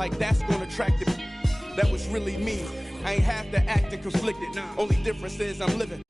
like that's gonna attract the that was really me. I ain't have to act and conflicted. Only difference is I'm living.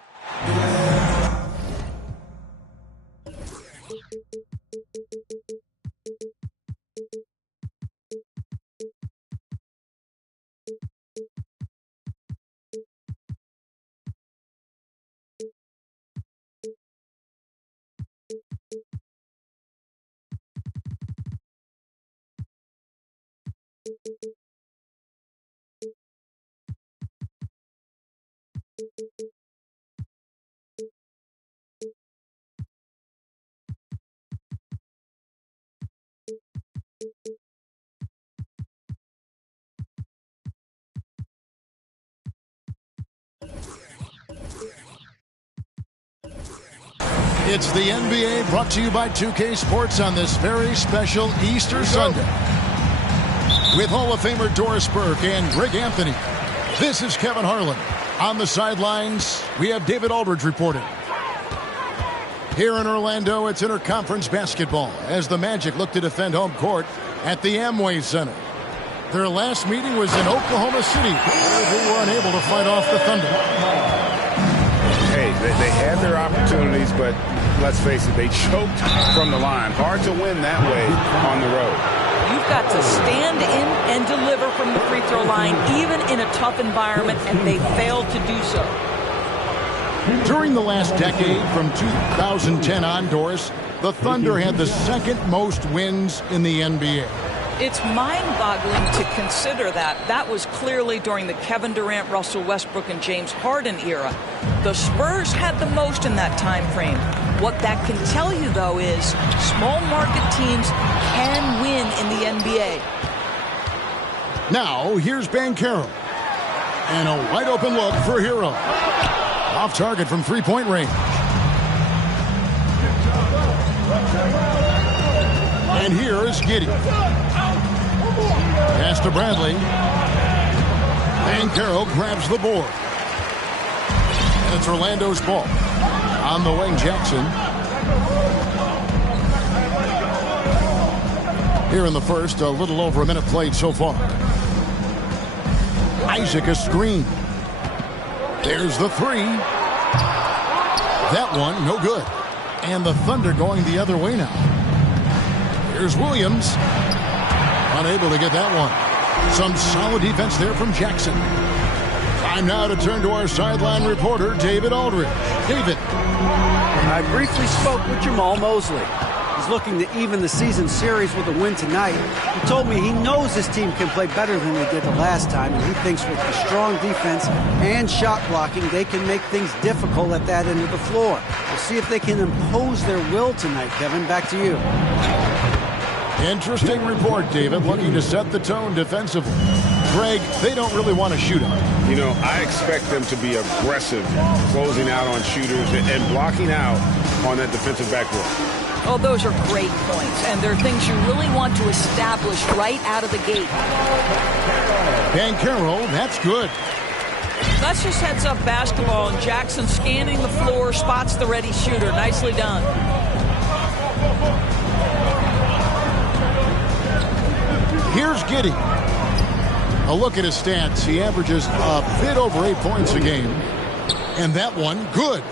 It's the NBA brought to you by 2K Sports on this very special Easter Sunday. With Hall of Famer Doris Burke and Greg Anthony, this is Kevin Harlan. On the sidelines, we have David Aldridge reporting. Here in Orlando, it's interconference basketball as the Magic look to defend home court at the Amway Center. Their last meeting was in Oklahoma City, where they were unable to fight off the Thunder. Hey, they had their opportunities, but let's face it, they choked from the line. Hard to win that way on the road. You've got to stand in and deliver from the free throw line, even in a tough environment, and they failed to do so. During the last decade, from 2010 on, Doris, the Thunder had the second most wins in the NBA. It's mind-boggling to consider that. That was clearly during the Kevin Durant, Russell Westbrook, and James Harden era. The Spurs had the most in that time frame. What that can tell you, though, is small market teams can win in the NBA. Now, here's Banchero. And a wide-open look for Hero. Off target from three-point range. And here is Giddey. Pass to Bradley. Banchero grabs the board. And it's Orlando's ball. On the wing, Jackson. Here in the first, a little over a minute played so far. Isaac a screen. There's the three. That one, no good. And the Thunder going the other way now. Here's Williams. Unable to get that one. Some solid defense there from Jackson. Time now to turn to our sideline reporter, David Aldridge. David. I briefly spoke with Jamal Mosley. He's looking to even the season series with a win tonight. He told me he knows his team can play better than they did the last time, and he thinks with the strong defense and shot blocking, they can make things difficult at that end of the floor. We'll see if they can impose their will tonight, Kevin. Back to you. Interesting report, David. Looking to set the tone defensively. Greg, they don't really want to shoot him. You know, I expect them to be aggressive, closing out on shooters and blocking out on that defensive backboard. Oh, those are great points, and they're things you really want to establish right out of the gate. Banchero, that's good. That's just heads-up basketball, and Jackson scanning the floor, spots the ready shooter. Nicely done. Here's Giddey. A look at his stats. He averages a bit over 8 points a game. And that one, good.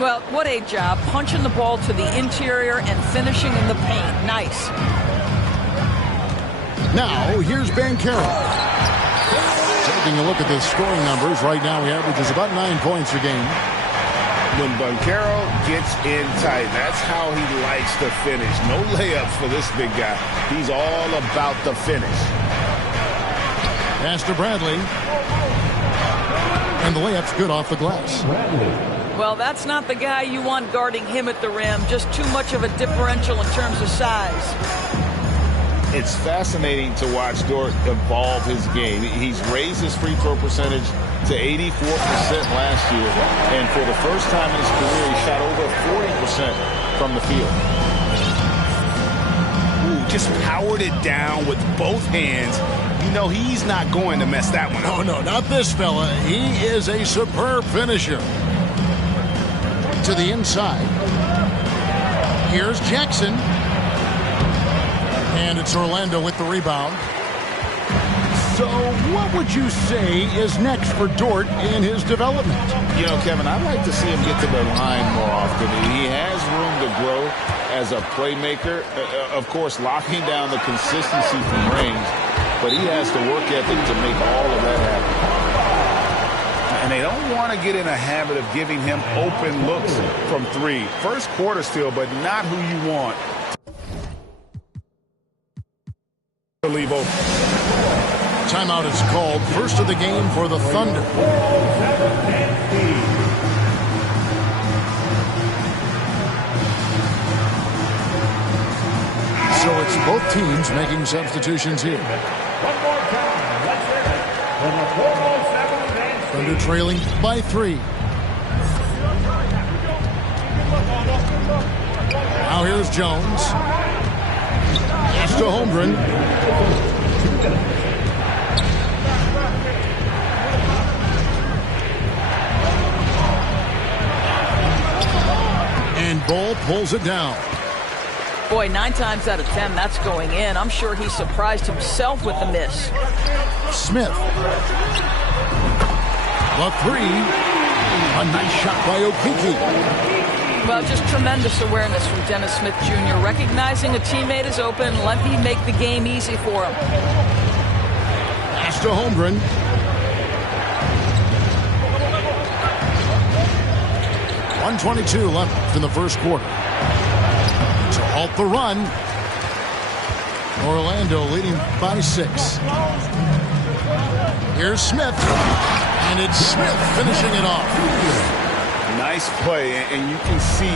Well, what a job. Punching the ball to the interior and finishing in the paint. Nice. Now, here's Banchero. Taking a look at the scoring numbers. Right now, he averages about 9 points a game. When Banchero gets in tight, that's how he likes to finish. No layups for this big guy. He's all about the finish. Pass to Bradley. And the layup's good off the glass. Well, that's not the guy you want guarding him at the rim. Just too much of a differential in terms of size. It's fascinating to watch Dort evolve his game. He's raised his free throw percentage to 84% last year. And for the first time in his career, he shot over 40% from the field. Ooh, just powered it down with both hands. You know he's not going to mess that one up. Oh, no, not this fella. He is a superb finisher. To the inside. Here's Jackson. And it's Orlando with the rebound. So what would you say is next for Dort in his development? You know, Kevin, I'd like to see him get to the line more often. He has room to grow as a playmaker. Of course, locking down the consistency from range, but he has the work ethic to make all of that happen. And they don't want to get in a habit of giving him open looks from three. First quarter still, but not who you want to leave open. Timeout is called. First of the game for the Thunder. So it's both teams making substitutions here. Thunder trailing by 3. Now here's Jones. Pass to Holmgren. And Ball pulls it down. Boy, 9 times out of 10, that's going in. I'm sure he surprised himself with the miss. Smith. The 3. A nice shot by Okeke. Well, just tremendous awareness from Dennis Smith Jr. Recognizing a teammate is open, let me make the game easy for him. Pass to Holmgren. .122 left in the first quarter. To halt the run. Orlando leading by 6. Here's Smith. And it's Smith finishing it off. Nice play, and you can see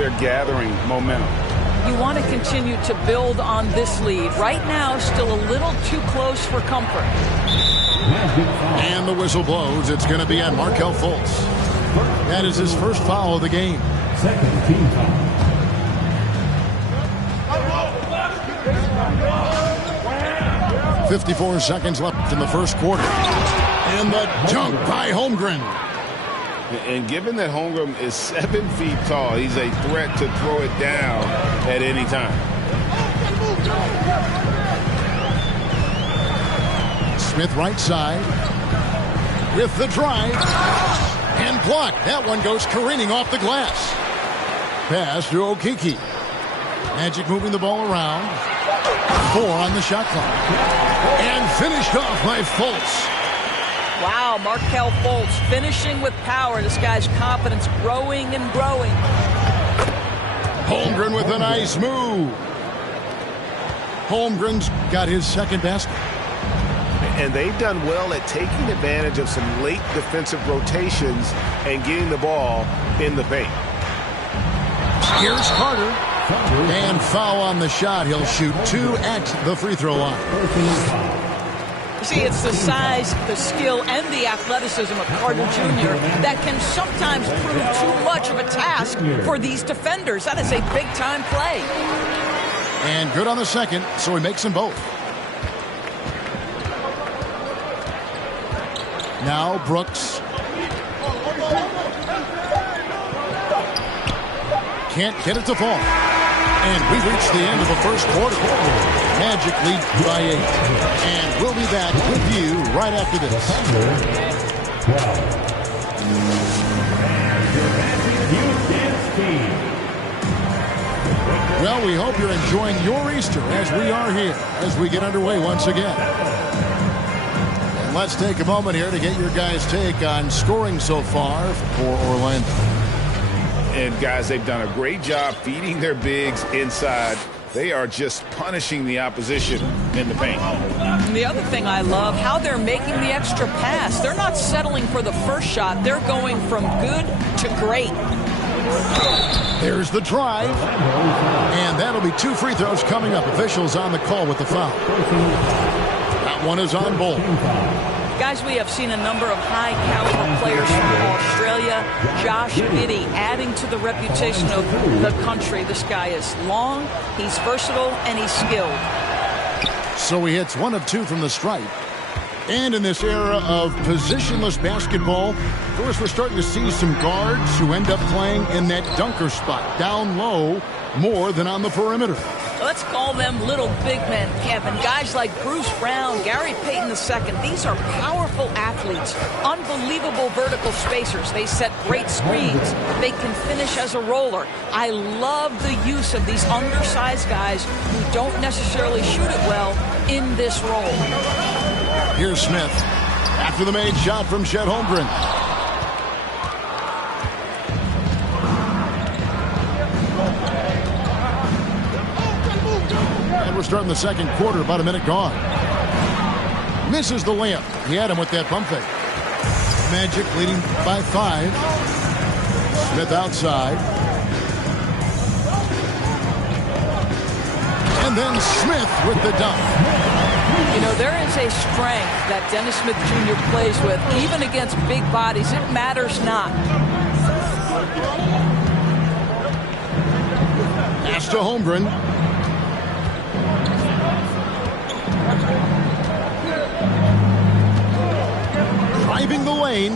they're gathering momentum. You want to continue to build on this lead. Right now, still a little too close for comfort. And the whistle blows. It's going to be on Markelle Fultz. That is his first foul of the game. Second team foul. 54 seconds left in the first quarter. And the dunk by Holmgren. And given that Holmgren is 7 feet tall, he's a threat to throw it down at any time. Smith right side with the drive and blocked. That one goes careening off the glass. Pass to Okeke. Magic moving the ball around. 4 on the shot clock. And finished off by Fultz. Wow, Markelle Fultz finishing with power. This guy's confidence growing and growing. Holmgren with a nice move. Holmgren's got his second basket. And they've done well at taking advantage of some late defensive rotations and getting the ball in the paint. Here's Carter. And foul on the shot. He'll shoot 2 at the free throw line. You see, it's the size, the skill, and the athleticism of Carter Jr. that can sometimes prove too much of a task for these defenders. That is a big-time play. And good on the second, so he makes them both. Now Brooks. Can't get it to fall. And we've reached the end of the first quarter. Magic lead by 8. And we'll be back with you right after this. Well, we hope you're enjoying your Easter as we are here, as we get underway once again. And let's take a moment here to get your guys' take on scoring so far for Orlando. And guys, they've done a great job feeding their bigs inside. They are just punishing the opposition in the paint. And the other thing I love, how they're making the extra pass. They're not settling for the first shot. They're going from good to great. There's the drive. And that'll be 2 free throws coming up. Officials on the call with the foul. That one is on Ball. Guys, we have seen a number of high-caliber players from Australia. Josh Giddey adding to the reputation of the country. This guy is long, he's versatile, and he's skilled. So he hits 1 of 2 from the stripe. And in this era of positionless basketball, of course, we're starting to see some guards who end up playing in that dunker spot, down low, more than on the perimeter. Well, let's call them little big men, Kevin. Guys like Bruce Brown, Gary Payton II. These are powerful athletes, unbelievable vertical spacers. They set great screens. They can finish as a roller. I love the use of these undersized guys who don't necessarily shoot it well in this role. Here's Smith after the made shot from Chet Holmgren. We're starting the second quarter, about a minute gone. Misses the layup. He had him with that pump fake. Magic leading by 5. Smith outside. And then Smith with the dunk. You know, there is a strength that Dennis Smith Jr. plays with, even against big bodies. It matters not. Pass to Holmgren. Driving the lane.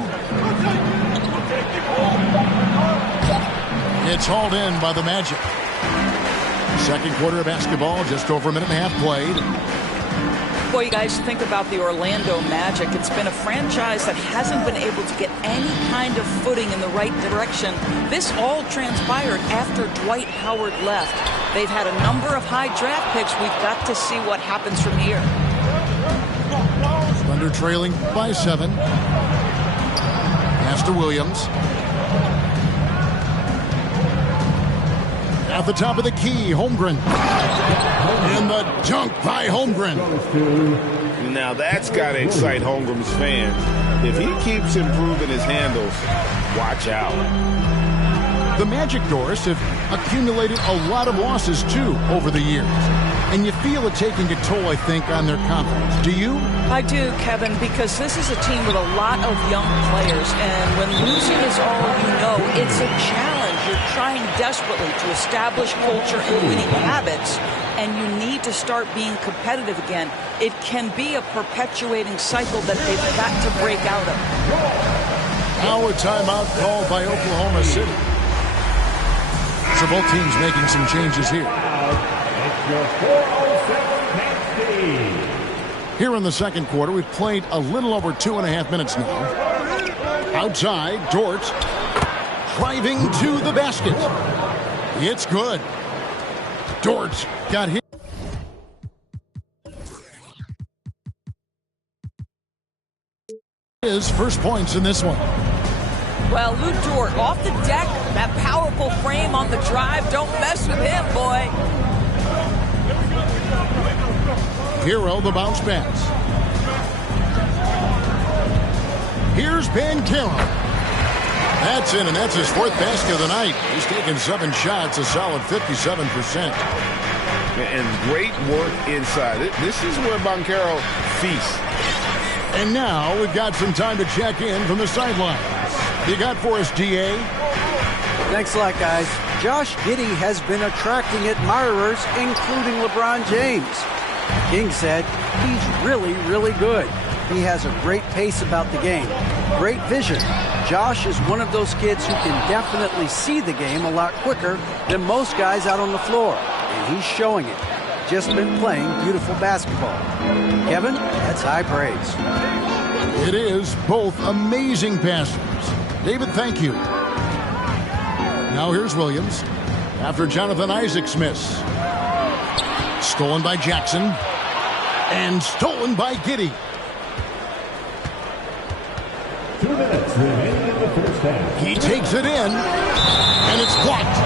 It's hauled in by the Magic. Second quarter of basketball, just over a minute and a half played. Boy, you guys think about the Orlando Magic. It's been a franchise that hasn't been able to get any kind of footing in the right direction. This all transpired after Dwight Howard left. They've had a number of high draft picks. We've got to see what happens from here. Thunder trailing by 7. Pass to Williams. At the top of the key, Holmgren. And the dunk by Holmgren. Now that's got to excite Holmgren's fans. If he keeps improving his handles, watch out. The Magic, Doris, have accumulated a lot of losses, too, over the years. And you feel it taking a toll, I think, on their confidence. Do you? I do, Kevin, because this is a team with a lot of young players. And when losing is all you know, it's a challenge. You're trying desperately to establish culture and winning habits, and you need to start being competitive again. It can be a perpetuating cycle that they've got to break out of. Now a timeout called by Oklahoma City. So both teams making some changes here. Here in the second quarter, we've played a little over 2.5 minutes now. Outside, Dort driving to the basket. It's good. Dort got hit. His first points in this one. Well, Lou Dort off the deck, that powerful frame on the drive. Don't mess with him, boy. Hero, the bounce pass. Here's Banchero. That's in, and that's his 4th basket of the night. He's taken 7 shots, a solid 57%. And great work inside. This is where Banchero feasts. And now we've got some time to check in from the sideline. You got for us, DA? Thanks a lot, guys. Josh Giddey has been attracting admirers, including LeBron James. King said he's really, really good. He has a great pace about the game. Great vision. Josh is one of those kids who can definitely see the game a lot quicker than most guys out on the floor. And he's showing it. Just been playing beautiful basketball. Kevin, that's high praise. It is both amazing passers. David, thank you. Now here's Williams after Jonathan Isaac's miss. Stolen by Jackson. And stolen by Giddey. 2 minutes remaining in the first half. He takes it in, and it's blocked.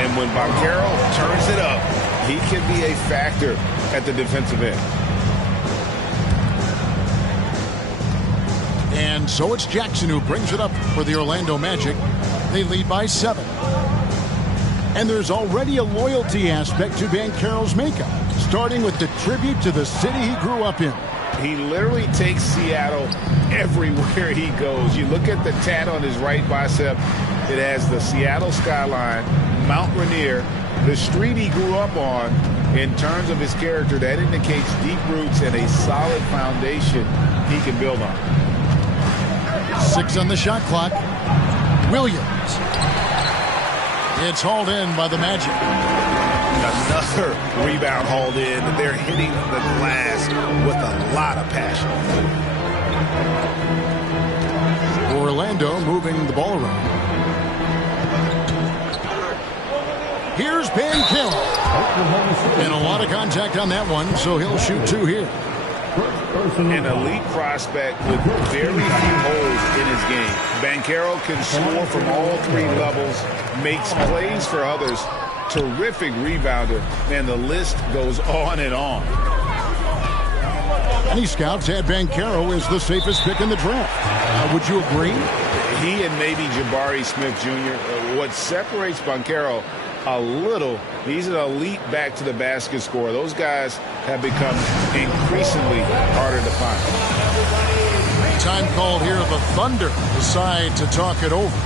And when Banchero turns it up, he can be a factor at the defensive end. And so it's Jackson who brings it up for the Orlando Magic. They lead by 7. And there's already a loyalty aspect to Banchero's makeup, starting with the tribute to the city he grew up in. He literally takes Seattle everywhere he goes. You look at the tat on his right bicep. It has the Seattle skyline, Mount Rainier, the street he grew up on. In terms of his character, that indicates deep roots and a solid foundation he can build on. 6 on the shot clock. Williams. It's hauled in by the Magic. Another rebound hauled in. They're hitting the glass with a lot of passion. Orlando moving the ball around. Here's Banchero. And a lot of contact on that one, so he'll shoot 2 here. An elite prospect with very few holes in his game. Banchero can score from all 3 levels, makes plays for others, terrific rebounder, and the list goes on and on. Many scouts had Banchero as the safest pick in the draft. Would you agree? He and maybe Jabari Smith Jr. What separates Banchero a little, he's an elite back to the basket scorer. Those guys have become increasingly harder to find. Time called here. The Thunder decide to talk it over.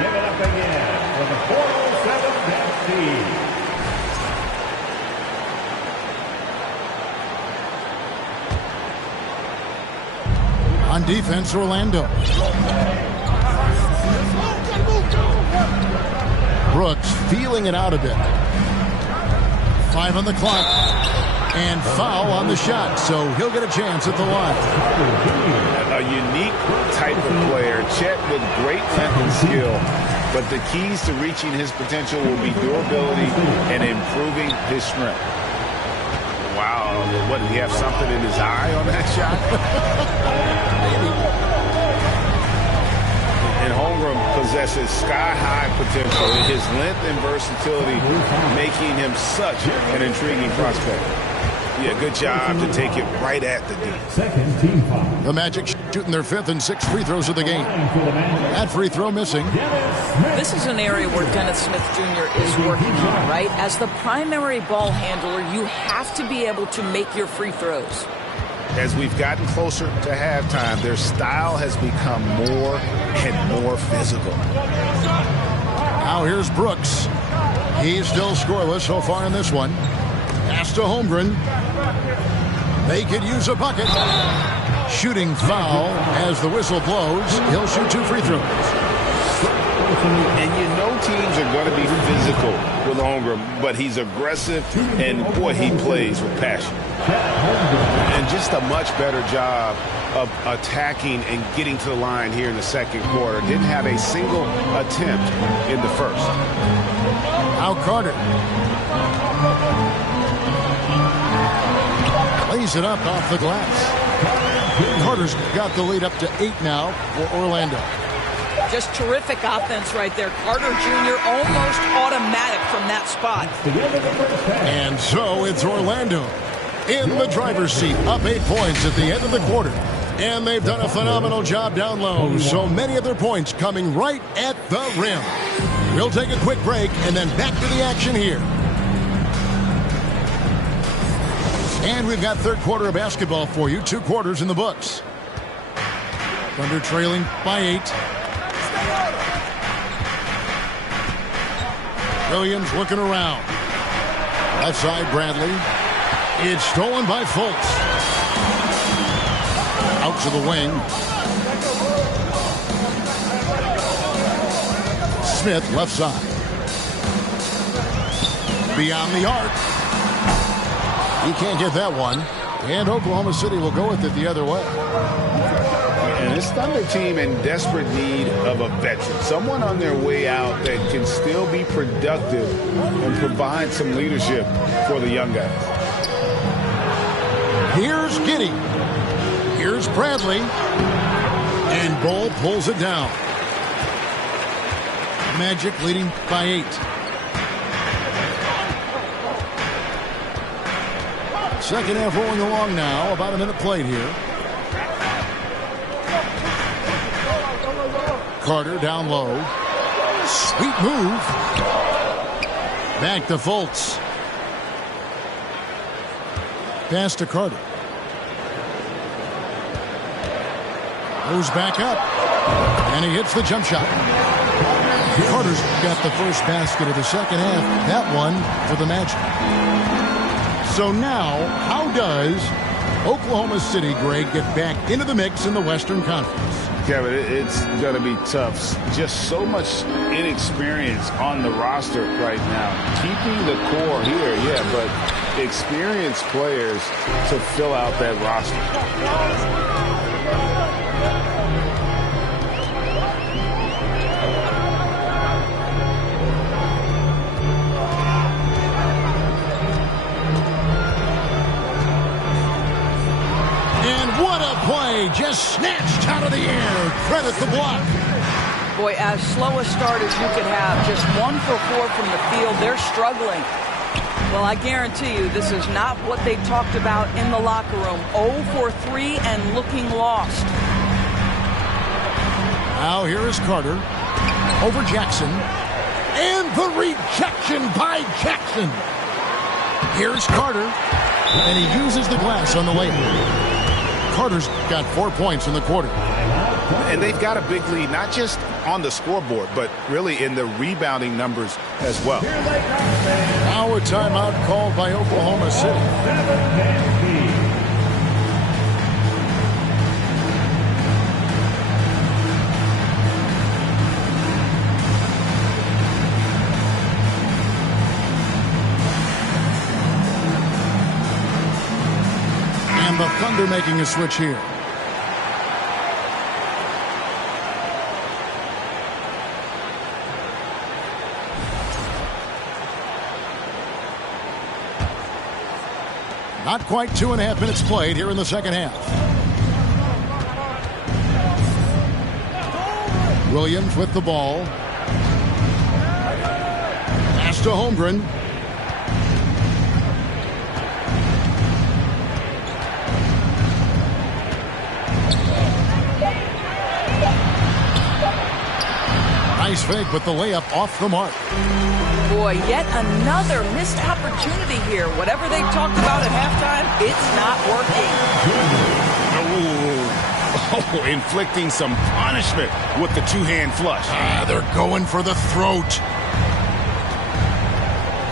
Give it up again for the 407 FC. On defense, Orlando. Brooks feeling it out a bit. 5 on the clock. And foul on the shot, so he'll get a chance at the line. A unique type of player. Chet with great length and skill. But the keys to reaching his potential will be durability and improving his strength. Wow, what, did he have something in his eye on that shot? And Holmgren possesses sky-high potential. His length and versatility making him such an intriguing prospect. Yeah, good job to take it right at the D. Second team foul. The Magic shooting their 5th and 6th free throws of the game. That free throw missing. This is an area where Dennis Smith Jr. is working on, right? As the primary ball handler, you have to be able to make your free throws. As we've gotten closer to halftime, their style has become more and more physical. Now here's Brooks. He's still scoreless so far in this one. Pass to Holmgren. They could use a bucket. Shooting foul as the whistle blows. He'll shoot 2 free throws. And you know teams are going to be physical with Holmgren, but he's aggressive, and boy, he plays with passion. And just a much better job of attacking and getting to the line here in the second quarter. Didn't have a single attempt in the first. Now Carter. Lays it up off the glass. Carter's got the lead up to 8 now for Orlando. Just terrific offense right there. Carter Jr. almost automatic from that spot. And so it's Orlando in the driver's seat, up 8 points at the end of the quarter. And they've done a phenomenal job down low. So many of their points coming right at the rim. We'll take a quick break and then back to the action here. And we've got third quarter of basketball for you. 2 quarters in the books. Thunder trailing by 8. Williams looking around. Left side, Bradley. It's stolen by Fultz. Out to the wing. Smith, left side. Beyond the arc. He can't get that one. And Oklahoma City will go with it the other way. And this Thunder team in desperate need of a veteran. Someone on their way out that can still be productive and provide some leadership for the young guys. Here's Giddey. Here's Bradley. And Bull pulls it down. Magic leading by 8. Second half rolling along now. About a minute played here. Carter down low. Sweet move. Back to Fultz. Pass to Carter. Goes back up. And he hits the jump shot. Carter's got the first basket of the second half. That one for the Magic. So now, how does Oklahoma City, Greg, get back into the mix in the Western Conference. Kevin, it's going to be tough. Just so much inexperience on the roster right now. Keeping the core here, yeah, but experienced players to fill out that roster. Play just snatched out of the air. Credit the block. Boy, as slow a start as you could have, just 1 for 4 from the field. They're struggling. Well, I guarantee you this is not what they talked about in the locker room. 0 for 3 and looking lost. Now here is Carter over Jackson. And the rejection by Jackson. Here's Carter. And he uses the glass on the layup. Carter's got 4 points in the quarter. And they've got a big lead, not just on the scoreboard, but really in the rebounding numbers as well. Now a timeout called by Oklahoma City. The Thunder making a switch here. Not quite 2.5 minutes played here in the second half. Williams with the ball. Pass to Holmgren. Nice fake, but the layup off the mark. Boy, yet another missed opportunity here. Whatever they talked about at halftime, it's not working. Oh, inflicting some punishment with the two-hand flush. They're going for the throat.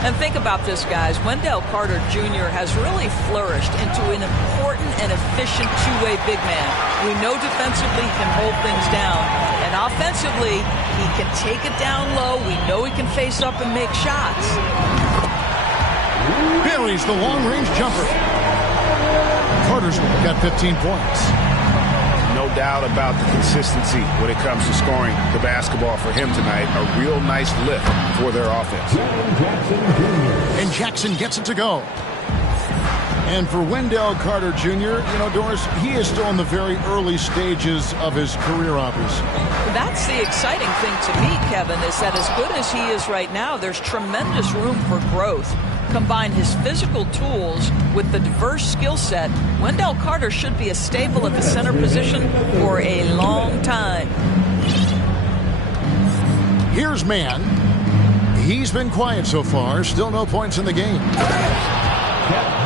And think about this, guys. Wendell Carter Jr. has really flourished into an important and efficient two-way big man. We know defensively he can hold things down. And offensively, he can take it down low. We know he can face up and make shots. Buries the long-range jumper. Carter's got 15 points. No doubt about the consistency when it comes to scoring the basketball for him tonight. A real nice lift for their offense. And Jackson gets it to go. And for Wendell Carter Jr., you know, Doris, he is still in the very early stages of his career, obviously. That's the exciting thing to me, Kevin, is that as good as he is right now, there's tremendous room for growth. Combine his physical tools with the diverse skill set, Wendell Carter should be a staple at the center position for a long time. Here's Mann. He's been quiet so far. Still no points in the game.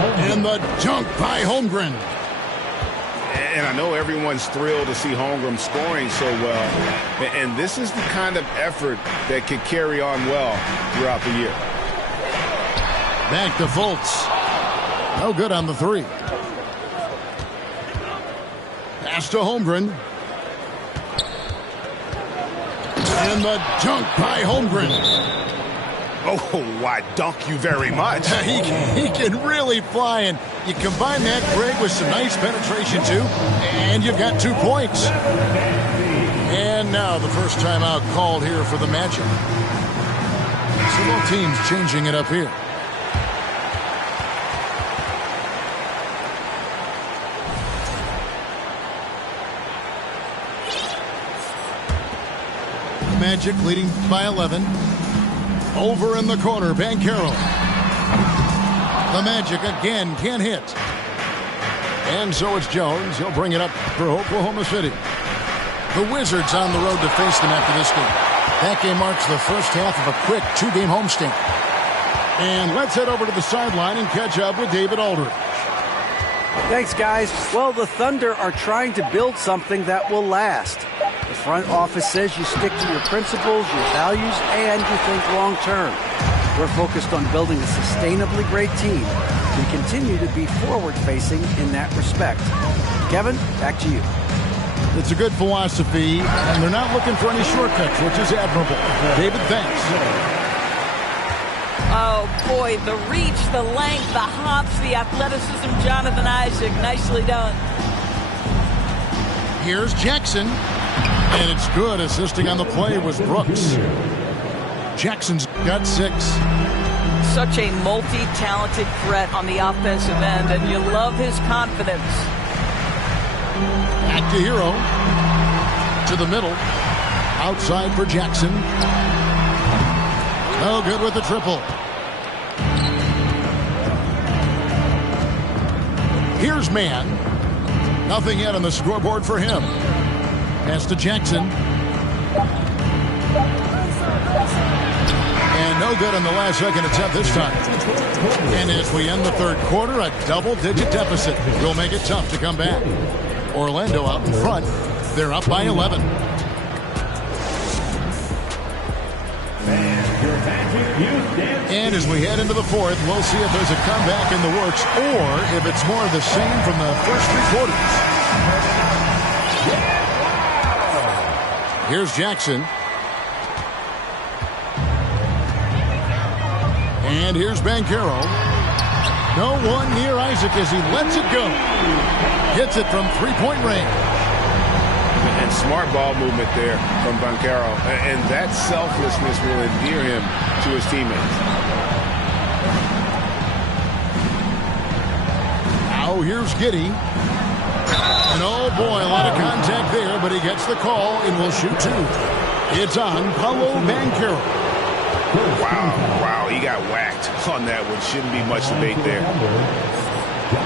And the dunk by Holmgren. And I know everyone's thrilled to see Holmgren scoring so well. And this is the kind of effort that could carry on well throughout the year. Back to Fultz. No good on the three. Pass to Holmgren. And the dunk by Holmgren. Oh, I dunk you very much. He can really fly, and you combine that, Greg, with some nice penetration, too, and you've got 2 points. And now the first timeout called here for the Magic. So both teams changing it up here. The Magic leading by 11. Over in the corner, Banchero. The Magic again can't hit. And so it's Jones. He'll bring it up for Oklahoma City. The Wizards on the road to face them after this game. That game marks the first half of a quick 2-game homestand. And let's head over to the sideline and catch up with David Aldridge. Thanks, guys. Well, the Thunder are trying to build something that will last. The front office says you stick to your principles, your values, and you think long term. We're focused on building a sustainably great team and continue to be forward-facing in that respect. Kevin, back to you. It's a good philosophy, and they're not looking for any shortcuts, which is admirable. David, thanks. Oh, boy, the reach, the length, the hops, the athleticism, Jonathan Isaac. Nicely done. Here's Jackson, and it's good. Assisting on the play was Brooks. Jackson's got 6. Such a multi-talented threat on the offensive end, and you love his confidence. Back to Hero. To the middle. Outside for Jackson. Oh, good with the triple. Here's Mann. Nothing yet on the scoreboard for him. Pass to Jackson. And no good on the last second attempt this time. And as we end the third quarter, a double-digit deficit will make it tough to come back. Orlando out in front. They're up by 11. And as we head into the fourth, we'll see if there's a comeback in the works or if it's more of the same from the first 3 quarters. Here's Jackson. And here's Banchero. No one near Isaac as he lets it go. Hits it from 3-point range. And smart ball movement there from Banchero. And that selflessness will endear him to his teammates. Now here's Giddey. And oh boy, a lot of contact there, but he gets the call and will shoot 2. It's on Paolo Banchero. Wow, he got whacked on that one. Shouldn't be much debate there.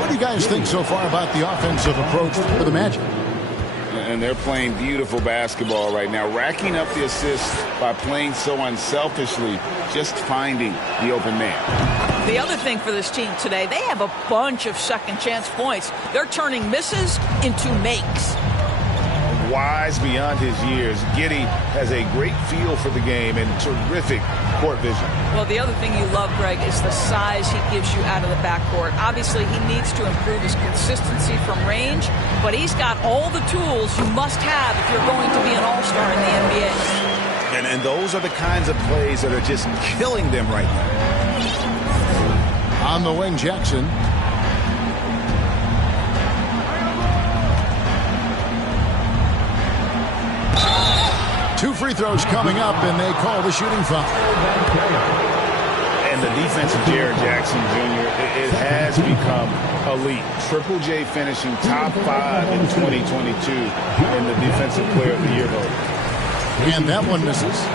What do you guys think so far about the offensive approach for the Magic? And they're playing beautiful basketball right now, racking up the assists by playing so unselfishly, just finding the open man. The other thing for this team today, they have a bunch of second chance points. They're turning misses into makes. Wise beyond his years, Giddey has a great feel for the game and terrific court vision. Well, the other thing you love, Greg, is the size he gives you out of the backcourt. Obviously, he needs to improve his consistency from range, but he's got all the tools you must have if you're going to be an all-star in the NBA. And those are the kinds of plays that are just killing them right now. On the wing, Jackson. Two free throws coming up, and they call the shooting foul. And the defense of Jaren Jackson Jr., it has become elite. Triple J finishing top 5 in 2022 in the Defensive Player of the Year vote. And that one misses.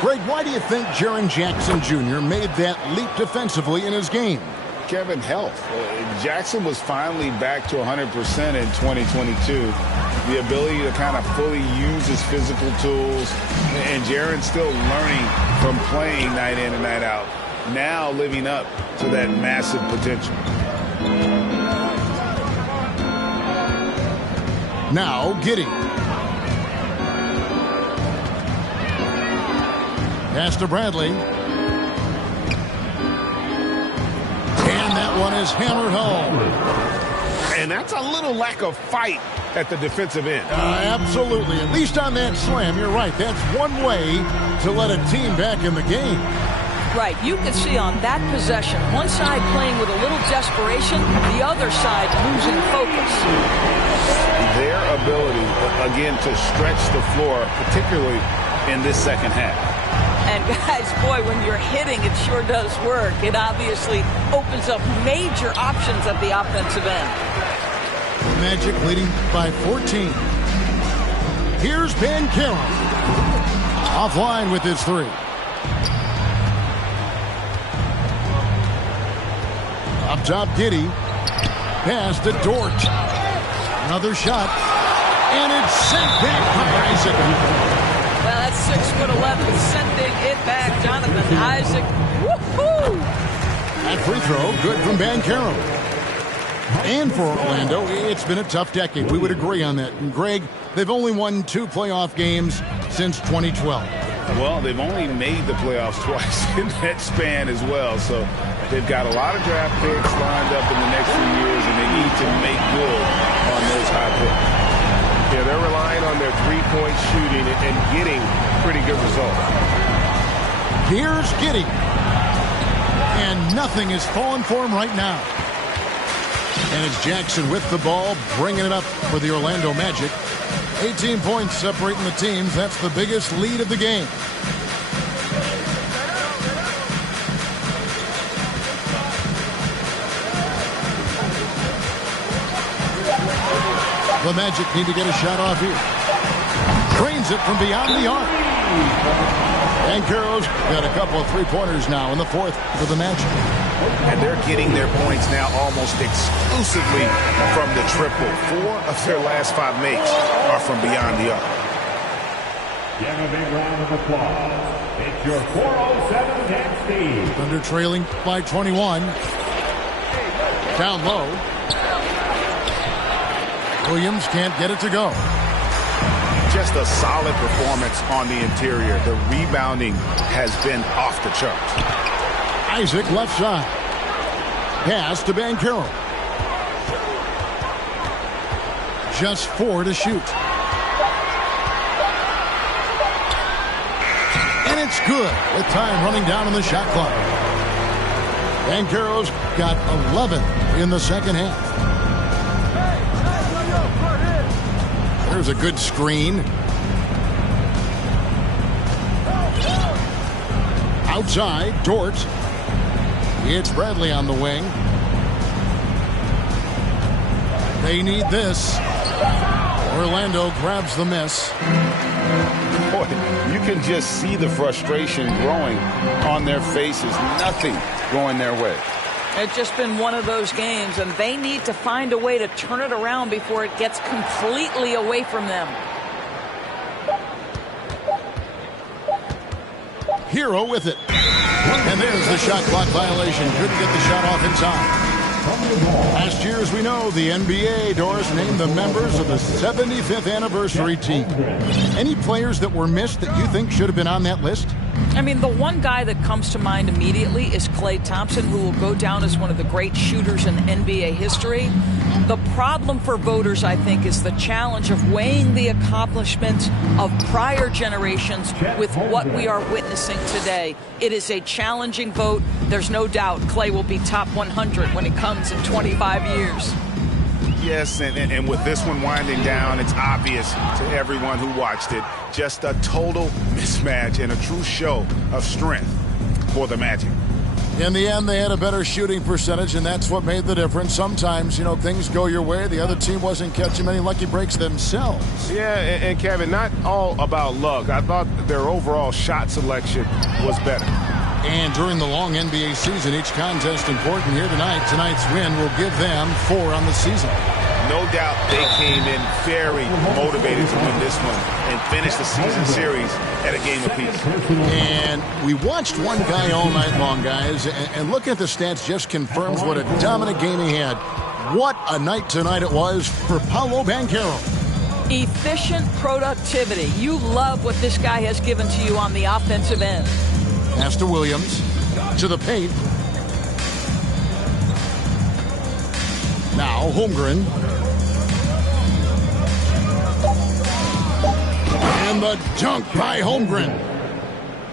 Greg, why do you think Jaren Jackson Jr. made that leap defensively in his game? Kevin, health. Jackson was finally back to 100% in 2022. The ability to kind of fully use his physical tools. And Jaren's still learning from playing night in and night out. Now living up to that massive potential. Now Giddey. Pass to Bradley. And that one is hammered home. And that's a little lack of fight at the defensive end. Absolutely. At least on that slam, you're right. That's one way to let a team back in the game. Right. You can see on that possession, one side playing with a little desperation, the other side losing focus. Their ability, again, to stretch the floor, particularly in this second half. And guys, boy, when you're hitting, it sure does work. It obviously opens up major options at the offensive end. Magic leading by 14. Here's Banchero. Offline with his 3. Up top, Giddey. Pass to Dort. Another shot. And it's sent back by Isaac. Well, that's 6'11", sending it back, Jonathan Isaac. Woohoo! That free throw, good from Banchero. And for Orlando, it's been a tough decade. We would agree on that. And Greg, they've only won 2 playoff games since 2012. Well, they've only made the playoffs twice in that span as well. So They've got a lot of draft picks lined up in the next few years, and they need to make good on those high picks. Yeah, they're relying on their three-point shooting and getting pretty good results. Here's Giddey. And nothing is falling for him right now. And it's Jackson with the ball, bringing it up for the Orlando Magic. 18 points separating the teams. That's the biggest lead of the game. The Magic need to get a shot off here. Drains it from beyond the arc. Banchero's got a couple of three-pointers now in the fourth for the Magic. And they're getting their points now almost exclusively from the triple. 4 of their last 5 makes are from beyond the arc. Give a big round of applause. It's your 407 Cat Steve. Thunder trailing by 21. Down low. Williams can't get it to go. Just a solid performance on the interior. The rebounding has been off the charts. Isaac left side. Pass to Banchero. Just 4 to shoot. And it's good with time running down on the shot clock. Banchero's got 11 in the second half. There's a good screen. Outside, Dort. It's Bradley on the wing. They need this. Orlando grabs the miss. Boy, you can just see the frustration growing on their faces. Nothing going their way. It's just been one of those games, and they need to find a way to turn it around before it gets completely away from them. Hero with it. And there's the shot clock violation. Couldn't get the shot off in time. Last year, as we know, the NBA, Doris, named the members of the 75th anniversary team. Any players that were missed that you think should have been on that list? I mean, the one guy that comes to mind immediately is Klay Thompson, who will go down as one of the great shooters in NBA history. The problem for voters, I think, is the challenge of weighing the accomplishments of prior generations with what we are witnessing today. It is a challenging vote. There's no doubt Klay will be top 100 when it comes in 25 years. Yes, and with this one winding down, it's obvious to everyone who watched it. Just a total mismatch and a true show of strength for the Magic. In the end, they had a better shooting percentage, and that's what made the difference. Sometimes, things go your way. The other team wasn't catching many lucky breaks themselves. Yeah, and Kevin, not all about luck. I thought their overall shot selection was better. And during the long NBA season, each contest important here tonight. Tonight's win will give them 4 on the season. No doubt they came in very motivated to win this one and finish the season series at a game apiece. And we watched one guy all night long, guys, and looking at the stats just confirms what a dominant game he had. What a night tonight it was for Paolo Banchero. Efficient productivity. You love what this guy has given to you on the offensive end. Pass to Williams, to the paint. Now Holmgren. And the dunk by Holmgren.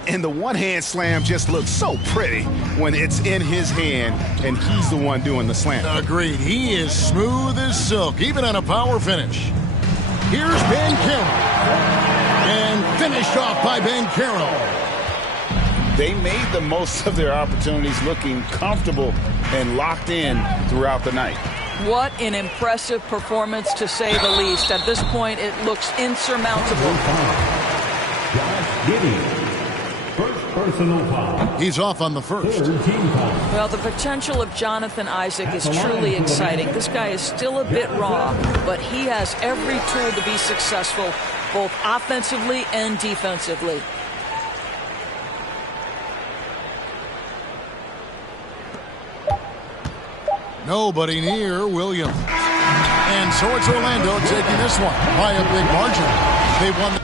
And the one-hand slam just looks so pretty when it's in his hand and he's the one doing the slam. Agreed. He is smooth as silk, even on a power finish. Here's Banchero. And finished off by Banchero. They made the most of their opportunities, looking comfortable and locked in throughout the night. What an impressive performance, to say the least. At this point, it looks insurmountable. First personal foul. He's off on the first. Well, the potential of Jonathan Isaac is truly exciting. This guy is still a bit raw, but he has every tool to be successful, both offensively and defensively. Nobody near Williams. And so it's Orlando taking this one by a big margin. They won.